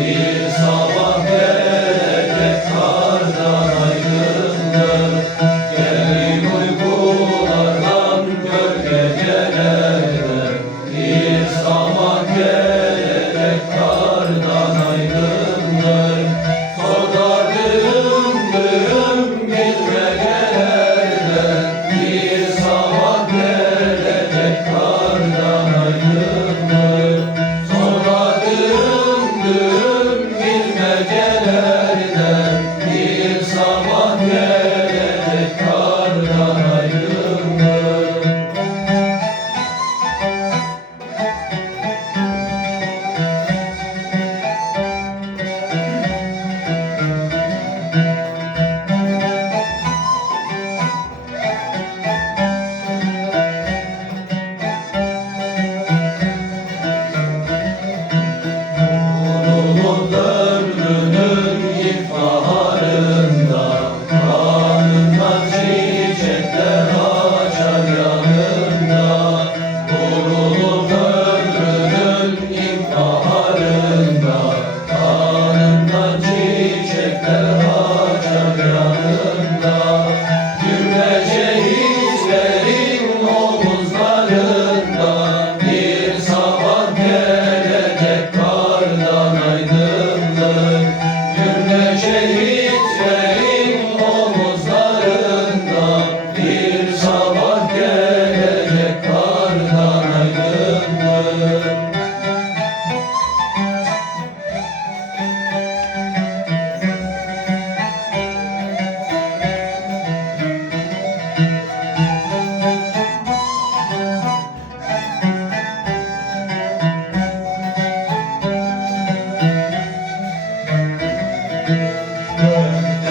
Amen. Şehit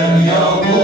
and.